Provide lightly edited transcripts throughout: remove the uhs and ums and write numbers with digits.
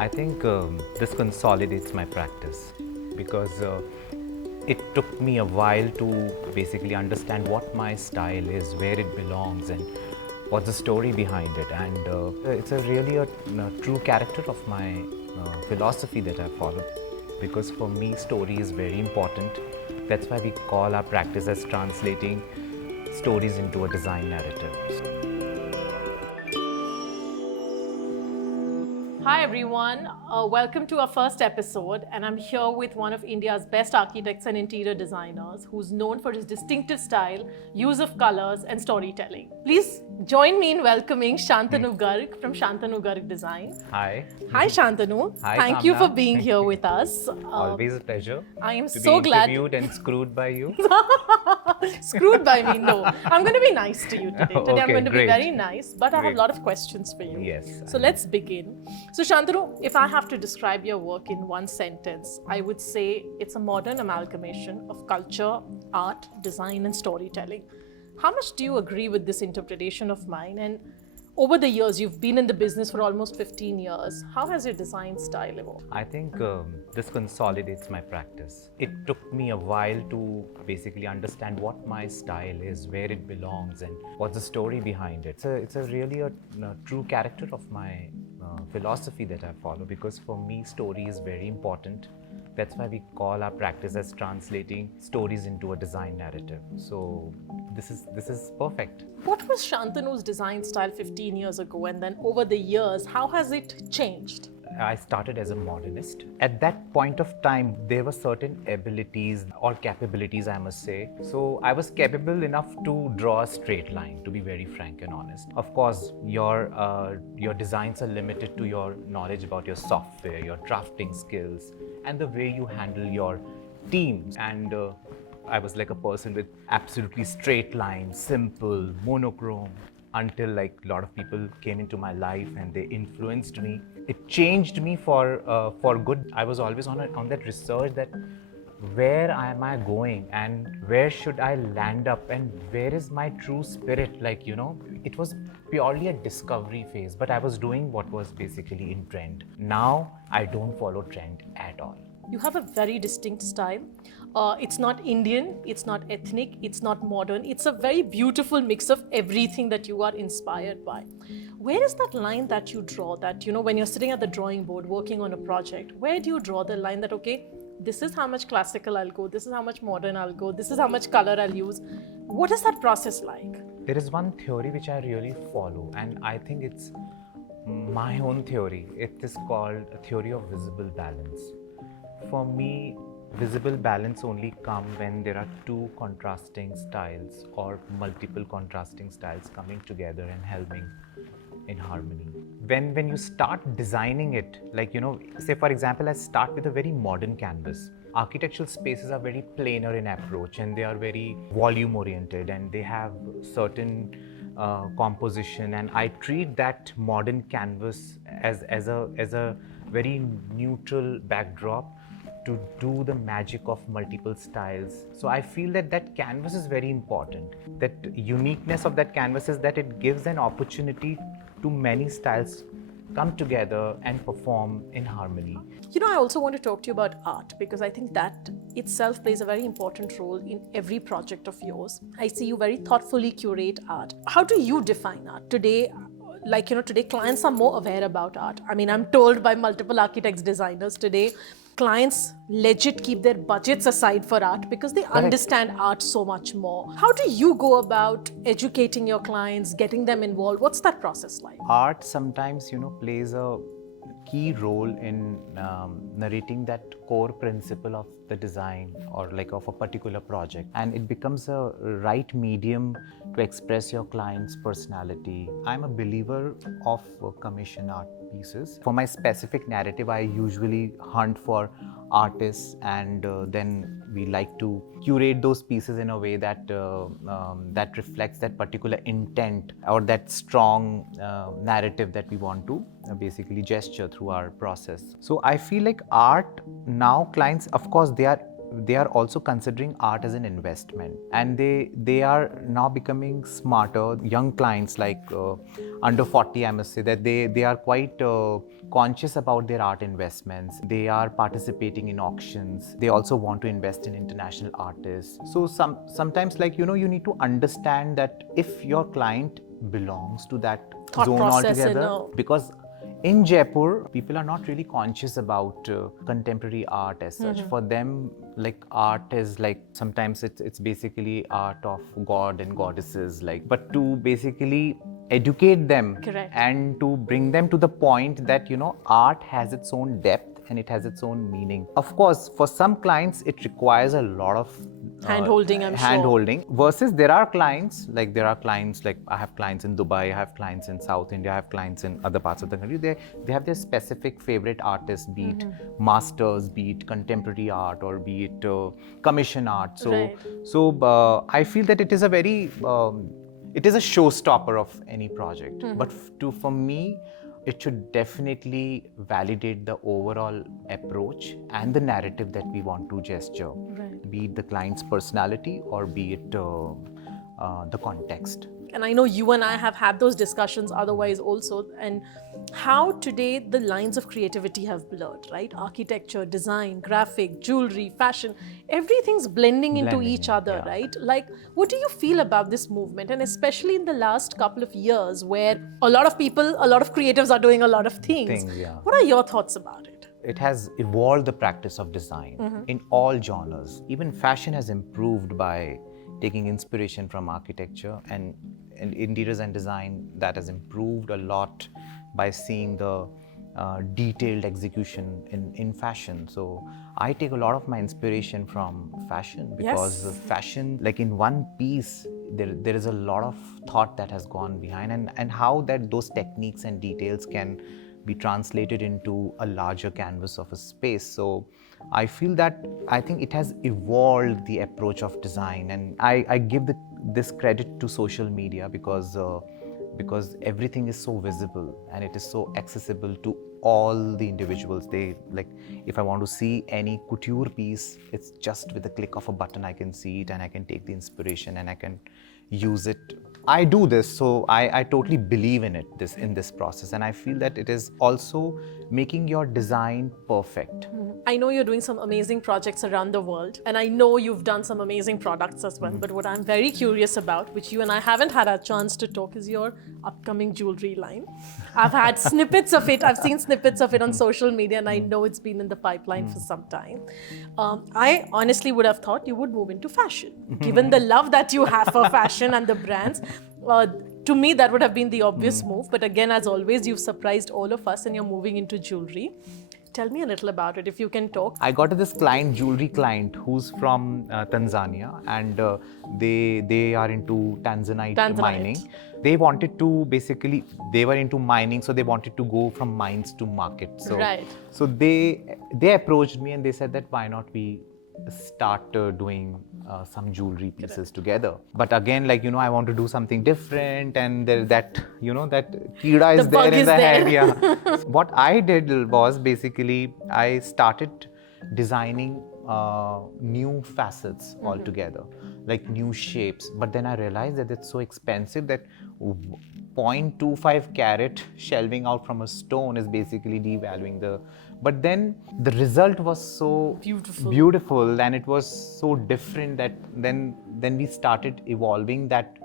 I think this consolidates my practice because it took me a while to basically understand what my style is, where it belongs, and what's the story behind it. And it's a true character of my philosophy that I follow, because for me, story is very important. That's why we call our practice as translating stories into a design narrative. Hi everyone, welcome to our first episode, and I'm here with one of India's best architects and interior designers who's known for his distinctive style, use of colors and storytelling. Please join me in welcoming Shantanu Garg from Shantanu Garg Design. Hi. Hi Shantanu, Hi, thank you for Kamna. being here with us. Always a pleasure I am to so be glad. interviewed and screwed by you. Screwed by me, no. I'm going to be nice to you today. Today I'm Okay, going to be great. very nice, but I have Great. a lot of questions for you. Yes, So I know. let's begin. So Shantanu, if I have to describe your work in one sentence, I would say it's a modern amalgamation of culture, art, design, and storytelling. How much do you agree with this interpretation of mine? And over the years, you've been in the business for almost 15 years. How has your design style evolved? I think this consolidates my practice. It took me a while to basically understand what my style is, where it belongs, and what's the story behind it. It's a true character of my philosophy that I follow, because for me, story is very important. That's why we call our practice as translating stories into a design narrative. So this is perfect. What was Shantanu's design style 15 years ago, and then over the years, how has it changed? I started as a modernist. At that point of time, there were certain abilities or capabilities, I must say. So I was capable enough to draw a straight line, to be very frank and honest. Of course, your designs are limited to your knowledge about your software, your drafting skills, and the way you handle your teams. And I was like a person with absolutely straight lines, simple, monochrome, until like a lot of people came into my life and they influenced me. It changed me for good. I was always on that research that where am I going and where should I land up and where is my true spirit? Like, it was purely a discovery phase, but I was doing what was basically in trend. Now I don't follow trend at all. You have a very distinct style. It's not Indian, it's not ethnic, it's not modern. It's a very beautiful mix of everything that you are inspired by. Where is that line that you draw that, when you're sitting at the drawing board working on a project, where do you draw the line that, okay, this is how much classical I'll go, this is how much modern I'll go, this is how much color I'll use? What is that process like? There is one theory which I really follow, and I think it's my own theory. It is called a theory of visible balance. For me, visible balance only comes when there are two contrasting styles or multiple contrasting styles coming together and helping in harmony. When you start designing it, like, say for example, I start with a very modern canvas. Architectural spaces are very planar in approach and they are very volume oriented and they have certain composition, and I treat that modern canvas as a very neutral backdrop to do the magic of multiple styles. So I feel that canvas is very important. That uniqueness of that canvas is that it gives an opportunity to many styles come together and perform in harmony. I also want to talk to you about art, because I think that itself plays a very important role in every project of yours. I see you very thoughtfully curate art. How do you define art? Today, today clients are more aware about art. I mean, I'm told by multiple architects, designers today, clients legit keep their budgets aside for art because they understand art so much more. How do you go about educating your clients, getting them involved? What's that process like? Art sometimes, plays a key role in narrating that core principle of the design or like of a particular project, and it becomes a right medium to express your client's personality. I'm a believer of commission art pieces. For my specific narrative, I usually hunt for artists, and then we like to curate those pieces in a way that that reflects that particular intent or that strong narrative that we want to basically gesture through our process. So I feel like art now, clients, of course, they are they are also considering art as an investment, and they are now becoming smarter. Young clients like under 40, I must say that they are quite conscious about their art investments. They are participating in auctions. They also want to invest in international artists. So sometimes, like, you need to understand that if your client belongs to that Thought zone process altogether, because in Jaipur, people are not really conscious about contemporary art as such. For them, like, art is like, sometimes it's basically art of god and goddesses, like, but to basically educate them Correct. and to bring them to the point that art has its own depth and it has its own meaning. Of course, for some clients, it requires a lot of Hand-holding, I'm sure. hand-holding, versus there are clients like I have clients in Dubai, I have clients in South India, I have clients in other parts of the country. They have their specific favorite artists, be it masters, be it contemporary art, or be it commission art. So Right. I feel that it is a very it is a showstopper of any project. But for me, it should definitely validate the overall approach and the narrative that we want to gesture, Right. be it the client's personality or be it the context. And I know you and I have had those discussions otherwise also, and how today the lines of creativity have blurred, right? Architecture, design, graphic, jewelry, fashion, everything's blending into Blending each in, other, yeah. right? Like, what do you feel about this movement? And especially in the last couple of years, where a lot of people, a lot of creatives are doing a lot of things. Yeah. What are your thoughts about it? It has evolved the practice of design in all genres. Even fashion has improved by taking inspiration from architecture, and interiors and design, that has improved a lot by seeing the detailed execution in fashion. So I take a lot of my inspiration from fashion, because Yes. fashion, like, in one piece, there is a lot of thought that has gone behind, and how that those techniques and details can be translated into a larger canvas of a space. So I feel that, I think it has evolved the approach of design, and I give this credit to social media, because everything is so visible and it is so accessible to all the individuals. They, like, if I want to see any couture piece, it's just with the click of a button I can see it, and I can take the inspiration and I can use it. I do this, so I totally believe in it, in this process, and I feel that it is also making your design perfect. I know you're doing some amazing projects around the world, and I know you've done some amazing products as well. But what I'm very curious about, which you and I haven't had a chance to talk, is your upcoming jewelry line. I've had snippets of it. I've seen snippets of it on social media, and I know it's been in the pipeline for some time. I honestly would have thought you would move into fashion, given the love that you have for fashion and the brands. To me, that would have been the obvious move. But again, as always, you've surprised all of us, and you're moving into jewelry. Tell me a little about it, if you can talk. I got this client, jewelry client, who's from Tanzania, and they are into Tanzanite mining. They wanted to basically, they were into mining, so they wanted to go from mines to market. So, Right. So they approached me and they said that why not we start doing some jewelry pieces together. But again, like, I want to do something different, and there, that that kida is The there bug in is the there. head. Yeah. What I did was, basically, I started designing new facets altogether, like new shapes. But then I realized that it's so expensive that 0.25 carat shelving out from a stone is basically devaluing the. But then the result was so beautiful, and it was so different that then we started evolving that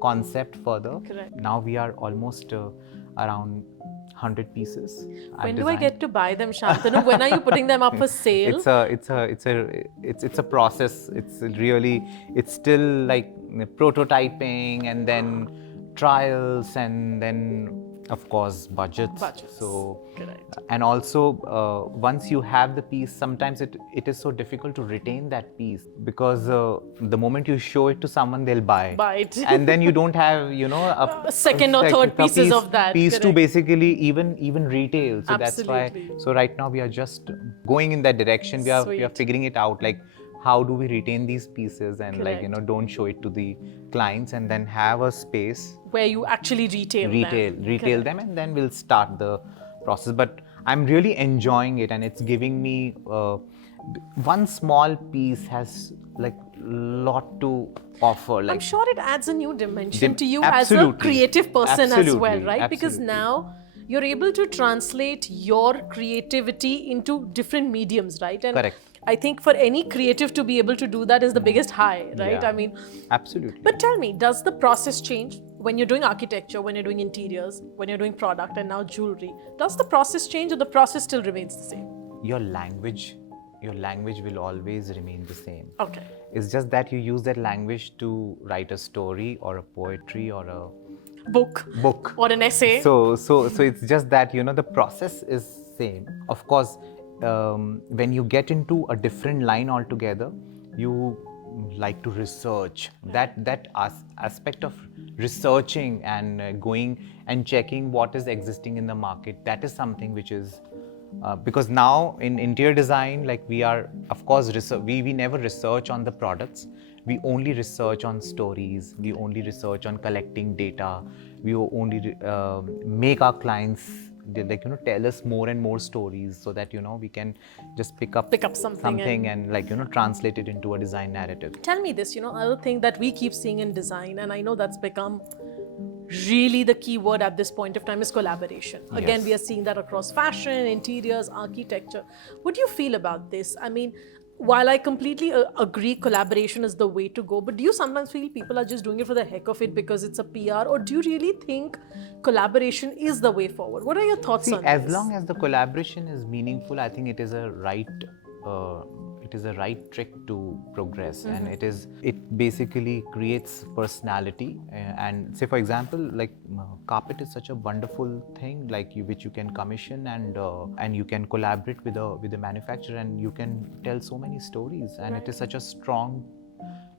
concept further. Correct. Now we are almost around 100 pieces. When do I get to buy them, Shantanu? When are you putting them up for sale? It's a process. It's still like prototyping, and then trials, and then, of course, budgets. So, Correct. and also once you have the piece, sometimes it is so difficult to retain that piece, because the moment you show it to someone, they'll buy it. and then you don't have a second or third pieces of that. piece to Correct. basically even retail. So that's why. Absolutely. So right now we are just going in that direction. We are Sweet. figuring it out, like, how do we retain these pieces, and Correct. like, don't show it to the clients, and then have a space Where you actually retail them, and then we'll start the process, but I'm really enjoying it, and it's giving me one small piece has like lot to offer. Like I'm sure it adds a new dimension to you as a absolutely. creative person as well, Absolutely. right? Because Absolutely. now you're able to translate your creativity into different mediums, right? And Correct. I think for any creative to be able to do that is the biggest high, right? Yeah. I mean, Absolutely. but tell me, does the process change when you're doing architecture, when you're doing interiors, when you're doing product, and now jewelry? Does the process change, or the process still remains the same? your language will always remain the same. Okay. It's just that you use that language to write a story or a poetry or a book Or an essay. so it's just that the process is same. Of course, when you get into a different line altogether, you like to research. That aspect of researching and going and checking what is existing in the market, that is something which is because now in interior design, like we are, of course, we never research on the products. We only research on stories. We only research on collecting data. We only make our clients tell us more and more stories, so that we can just pick up something and translate it into a design narrative. Tell me this, other thing that we keep seeing in design, and I know that's become really the key word at this point of time, is collaboration. Again, Yes. we are seeing that across fashion, interiors, architecture. What do you feel about this? I mean, while I completely agree collaboration is the way to go, but do you sometimes feel people are just doing it for the heck of it because it's a PR, or do you really think collaboration is the way forward? What are your thoughts See, on as this? long as the collaboration is meaningful, I think it is a right trick to progress, and it basically creates personality. And say, for example, like carpet is such a wonderful thing, like which you can commission, and you can collaborate with the manufacturer, and you can tell so many stories, and it is such a strong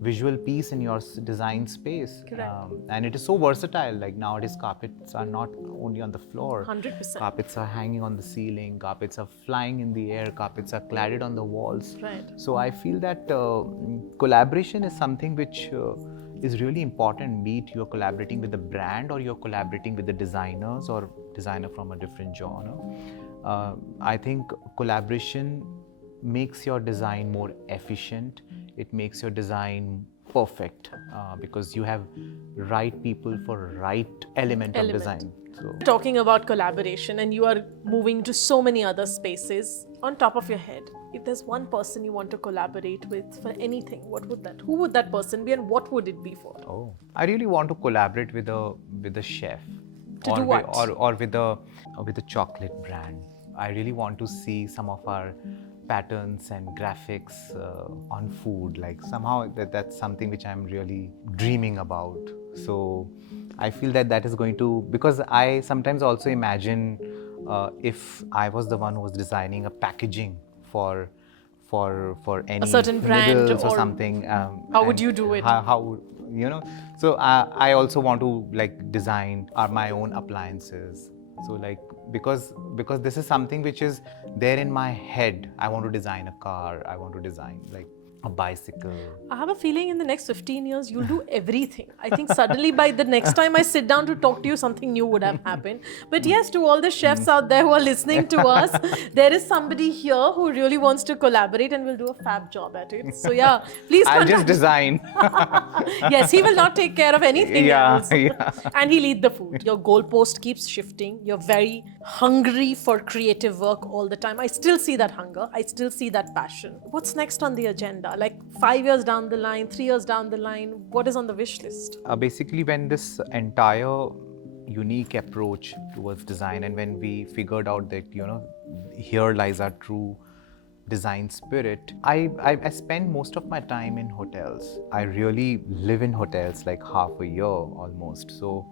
visual piece in your design space. Correct. And it is so versatile. Like nowadays, carpets are not only on the floor. 100%. Carpets are hanging on the ceiling. Carpets are flying in the air. Carpets are cladded on the walls. Right. So I feel that collaboration is something which is really important. Be it you're collaborating with the brand, or you're collaborating with the designers, or designer from a different genre. I think collaboration makes your design more efficient. It makes your design perfect because you have right people for right element of design. So Talking about collaboration, and you are moving to so many other spaces, on top of your head, if there's one person you want to collaborate with for anything, who would that person be, and what would it be for? I really want to collaborate with a chef, To do what? or with a chocolate brand. I really want to see some of our patterns and graphics on food. Like somehow that's something which I'm really dreaming about. So I feel that is going to, because I sometimes also imagine if I was the one who was designing a packaging for any certain brand noodles or or something. how would and you do it? How so I also want to like design my own appliances. So like because this is something which is there in my head. I want to design a car. I want to design like a bicycle. I have a feeling in the next 15 years, you'll do everything. I think suddenly by the next time I sit down to talk to you, something new would have happened. But yes, to all the chefs out there who are listening to us, there is somebody here who really wants to collaborate and will do a fab job at it. So yeah, please I'll contact just design. Yes, he will not take care of anything else. Yeah. And he'll eat the food. Your goalpost keeps shifting. You're very hungry for creative work all the time. I still see that hunger. I still see that passion. What's next on the agenda? Like 5 years down the line, 3 years down the line, what is on the wish list? Basically, when this entire unique approach towards design, and when we figured out that here lies our true design spirit, I spend most of my time in hotels. I really live in hotels like half a year almost. So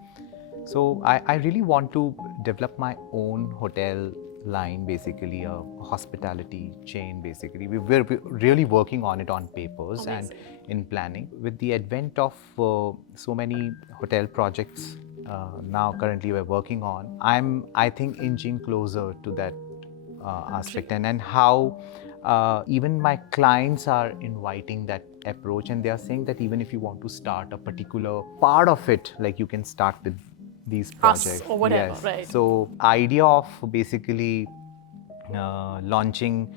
I really want to develop my own hotel line, basically a hospitality chain. Basically, we're really working on it on papers. Amazing. And in planning. With the advent of so many hotel projects now currently we're working on, I think inching closer to that aspect, and how even my clients are inviting that approach, and they are saying that even if you want to start a particular part of it, like you can start with these Us projects. or whatever, Yes. right. So idea of basically launching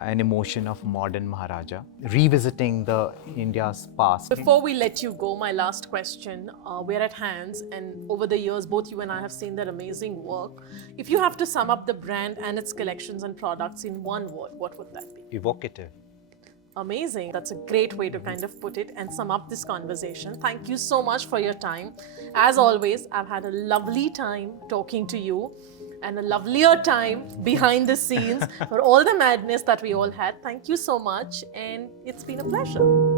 an emotion of modern Maharaja, revisiting the India's past. Before we let you go, my last question. We're at Hands, and over the years, both you and I have seen that amazing work. If you have to sum up the brand and its collections and products in one word, what would that be? Evocative. Amazing. That's a great way to kind of put it and sum up this conversation. Thank you so much for your time. As always, I've had a lovely time talking to you and a lovelier time behind the scenes for all the madness that we all had. Thank you so much, and it's been a pleasure.